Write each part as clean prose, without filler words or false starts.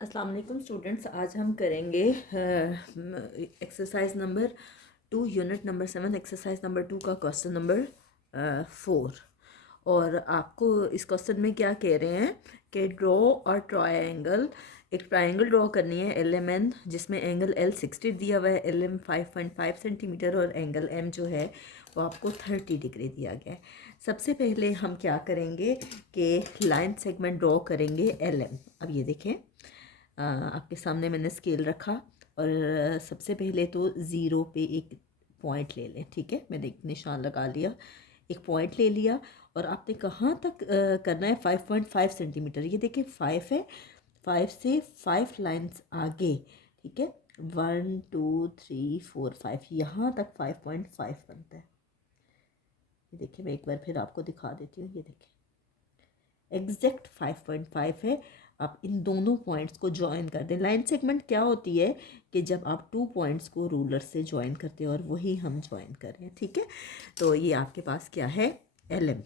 अस्सलाम वालेकुम स्टूडेंट्स। आज हम करेंगे exercise number 2 unit number 7 exercise number 2 का क्वेश्चन नंबर 4। और आपको इस क्वेश्चन में क्या कह रहे हैं कि ड्रॉ और ट्रायंगल, एक ट्रायंगल ड्रॉ करनी है एल एम एन, जिसमें एंगल एल 60 दिया हुआ है, एल एम 5.5 सेंटीमीटर और एंगल एम जो है वो आपको 30 डिग्री दिया गया है। सबसे पहले हम क्या करेंगे कि लाइन सेगमेंट ड्रॉ करेंगे एल एम। अब ये देखें, आपके सामने मैंने स्केल रखा और सबसे पहले तो ज़ीरो पे एक पॉइंट ले लें। ठीक है, मैंने एक निशान लगा लिया, एक पॉइंट ले लिया और आपने कहाँ तक करना है 5.5 सेंटीमीटर। ये देखिए 5 है, 5 से 5 लाइन्स आगे। ठीक है, 1 2 3 4 5, यहाँ तक 5.5 बनता है। ये देखिए, मैं एक बार फिर आपको दिखा देती हूँ। ये देखिए एग्जैक्ट 5.5 है। आप इन दोनों पॉइंट्स को ज्वाइन कर दें। लाइन सेगमेंट क्या होती है कि जब आप 2 पॉइंट्स को रूलर से ज्वाइन करते हैं, और वही हम ज्वाइन कर रहे हैं। ठीक है, तो ये आपके पास क्या है, एल एम,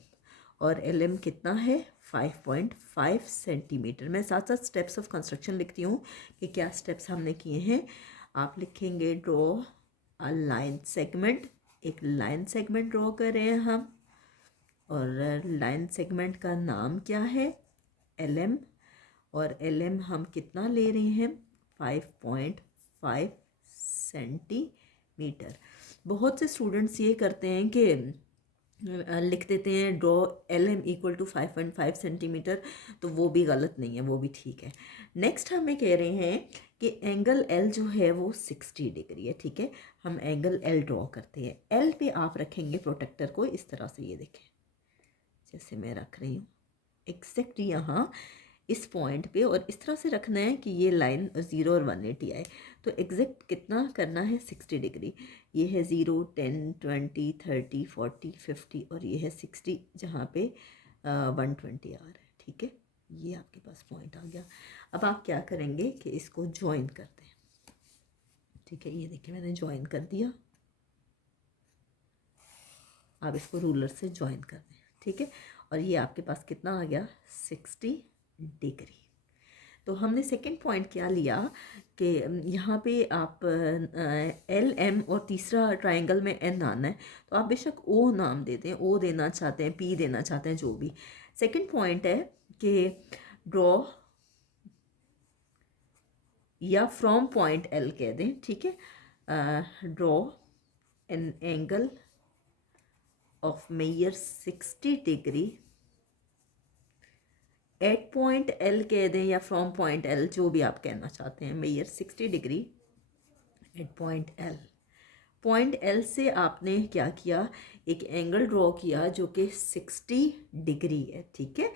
और एल एम कितना है 5.5 सेंटीमीटर। मैं साथ साथ स्टेप्स ऑफ कंस्ट्रक्शन लिखती हूँ कि क्या स्टेप्स हमने किए हैं। आप लिखेंगे ड्रॉ अ लाइन सेगमेंट, एक लाइन सेगमेंट ड्रॉ कर रहे हैं हम, और लाइन सेगमेंट का नाम क्या है, एल एम, और एल एम हम कितना ले रहे हैं 5.5 सेंटीमीटर। बहुत से स्टूडेंट्स ये करते हैं कि लिख देते हैं draw L M equal to 5.5 centimetre, तो वो भी गलत नहीं है, वो भी ठीक है। नेक्स्ट हमें कह रहे हैं कि एंगल एल जो है वो 60 डिग्री है। ठीक है, हम एंगल एल ड्रॉ करते हैं। एल पे आप रखेंगे प्रोटेक्टर को इस तरह से, ये देखें जैसे मैं रख रही हूँ एग्जैक्ट यहाँ इस पॉइंट पे, और इस तरह से रखना है कि ये लाइन 0 और 180 आए। तो एग्जैक्ट कितना करना है 60 डिग्री। ये है 0 10 20 30 40 50, और ये है 60 जहाँ पे 120 आ रहा है। ठीक है, ये आपके पास पॉइंट आ गया। अब आप क्या करेंगे कि इसको ज्वाइन कर दें। ठीक है, ये देखिए मैंने ज्वाइन कर दिया। आप इसको रूलर से ज्वाइन कर दें। ठीक है, और ये आपके पास कितना आ गया 60 डिग्री। तो हमने सेकंड पॉइंट क्या लिया कि यहाँ पे आप एल एम और तीसरा ट्रायंगल में एन आना है, तो आप बेशक ओ नाम दे दें, ओ देना चाहते हैं, पी देना चाहते हैं, जो भी। सेकंड पॉइंट है कि ड्रॉ, या फ्रॉम पॉइंट एल कह दें। ठीक है, draw an angle of mayor 60 degree at point L कह दें, या फ्रॉम पॉइंट एल, जो भी आप कहना चाहते हैं। Mayor 60 degree at point L. Point L से आपने क्या किया, एक एंगल ड्रॉ किया जो कि 60 डिग्री है। ठीक है,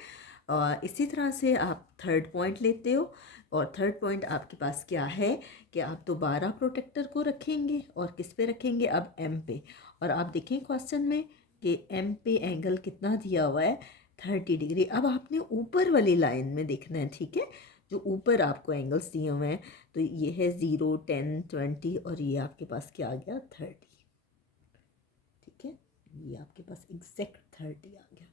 इसी तरह से आप थर्ड पॉइंट लेते हो, और थर्ड पॉइंट आपके पास क्या है कि आप दोबारा प्रोटेक्टर को रखेंगे, और किस पे रखेंगे अब एम पे। और आप देखें क्वेश्चन में कि एम पे एंगल कितना दिया हुआ है 30 डिग्री। अब आपने ऊपर वाली लाइन में देखना है। ठीक है, जो ऊपर आपको एंगल्स दिए हुए हैं, तो ये है 0 10 20, और ये आपके पास क्या आ गया 30। ठीक है, ये आपके पास एग्जैक्ट 30 आ गया।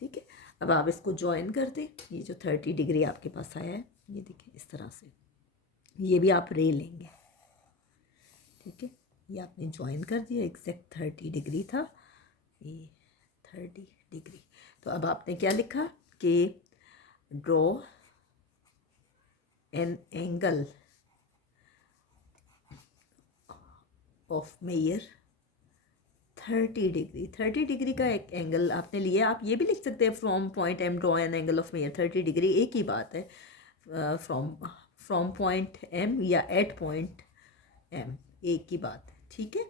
ठीक है, अब आप इसको ज्वाइन कर दें। ये जो 30 डिग्री आपके पास आया है, ये देखिए इस तरह से, ये भी आप रे लेंगे। ठीक है, ये आपने ज्वाइन कर दिया, एग्जैक्ट 30 डिग्री था ये 30 डिग्री। तो अब आपने क्या लिखा कि draw an angle of measure 30 degree. 30 degree का एक एंगल आपने लिया। आप ये भी लिख सकते हैं from point M draw an angle of measure 30 degree, एक ही बात है। फ्रॉम पॉइंट एम या एट पॉइंट एम, एक ही बात है। ठीक है,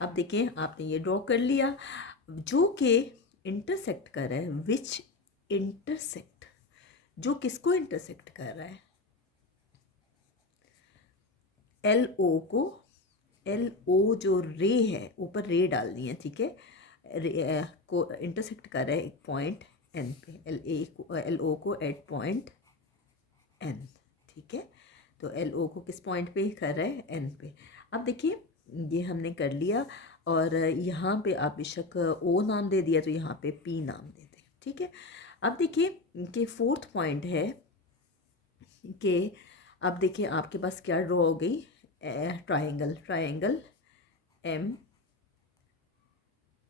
अब देखें आपने ये ड्रॉ कर लिया जो कि इंटरसेक्ट कर रहा है, विच इंटरसेक्ट, जो किसको इंटरसेक्ट कर रहा है, एल ओ को। एल ओ जो रे है, ऊपर रे डालनी है। ठीक है, को इंटरसेक्ट कर रहा है एक पॉइंट एन पे, एल ओ को एट पॉइंट एन। ठीक है, तो एल ओ को किस पॉइंट पे कर रहा है, एन पे। अब देखिए ये हमने कर लिया, और यहाँ पे आप बेशक ओ नाम दे दिया, तो यहाँ पे पी नाम दे दें। ठीक है, अब देखिए कि फोर्थ पॉइंट है कि अब देखिए आपके पास क्या ड्रॉ हो गई, triangle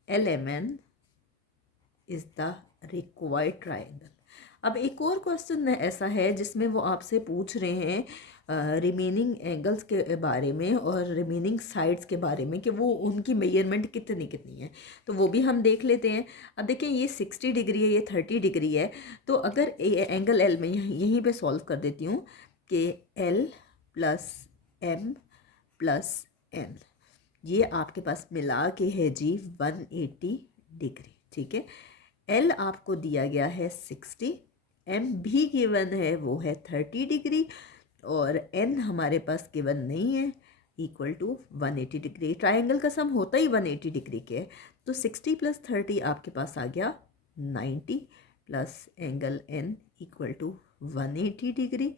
LMN is the required triangle. अब एक और क्वेश्चन ऐसा है जिसमें वो आपसे पूछ रहे हैं रिमेनिंग एंगल्स के बारे में और रिमेनिंग साइड्स के बारे में कि वो उनकी मेजरमेंट कितनी कितनी है, तो वो भी हम देख लेते हैं। अब देखिए ये 60 डिग्री है, ये 30 डिग्री है, तो अगर एंगल एल में यहीं पे सॉल्व कर देती हूँ कि L + M + N, ये आपके पास मिला के है जी 180 डिग्री। ठीक है, L आपको दिया गया है 60, M भी गिवन है वो है 30 डिग्री, और N हमारे पास गिवन नहीं है, इक्वल टू 180 डिग्री। ट्राइंगल का सम होता ही 180 डिग्री के है, तो 60 + 30 आपके पास आ गया 90 plus angle N equal to 180 degree.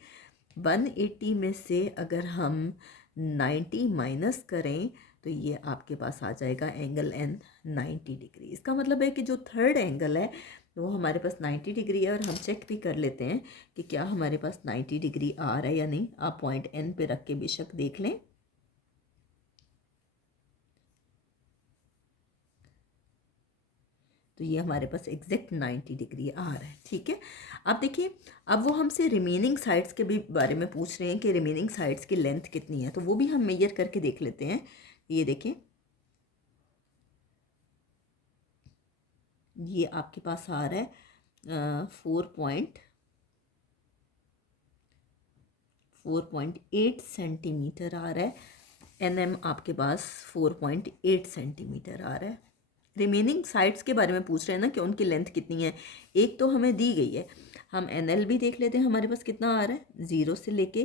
180 में से अगर हम 90 माइनस करें तो ये आपके पास आ जाएगा एंगल N 90 डिग्री। इसका मतलब है कि जो थर्ड एंगल है वो हमारे पास 90 डिग्री है, और हम चेक भी कर लेते हैं कि क्या हमारे पास 90 डिग्री आ रहा है या नहीं। आप पॉइंट N पे रख के बेशक देख लें। तो ये हमारे पास एग्जैक्ट 90 डिग्री आ रहा है। ठीक है, अब देखिए अब वो हमसे रिमेनिंग साइड्स के भी बारे में पूछ रहे हैं कि रिमेनिंग साइड्स की लेंथ कितनी है, तो वो भी हम मेजर करके देख लेते हैं। ये देखें, ये आपके पास आ रहा है 4.8 सेंटीमीटर आ रहा है। NM आपके पास 4.8 सेंटीमीटर आ रहा है। रिमेनिंग साइड्स के बारे में पूछ रहे हैं ना कि उनकी लेंथ कितनी है। एक तो हमें दी गई है, हम NL भी देख लेते हैं हमारे पास कितना आ रहा है, 0 से लेके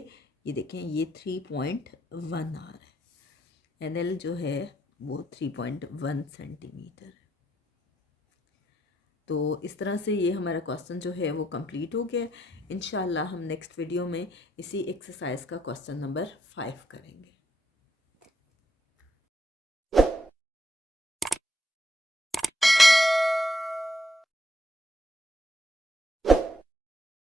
ये देखें ये 3.1 आ रहा है। NL जो है वो 3.1 सेंटीमीटर। तो इस तरह से ये हमारा क्वेश्चन जो है वो कंप्लीट हो गया। इंशाल्लाह हम नेक्स्ट वीडियो में इसी एक्सरसाइज का क्वेश्चन नंबर 5 करेंगे।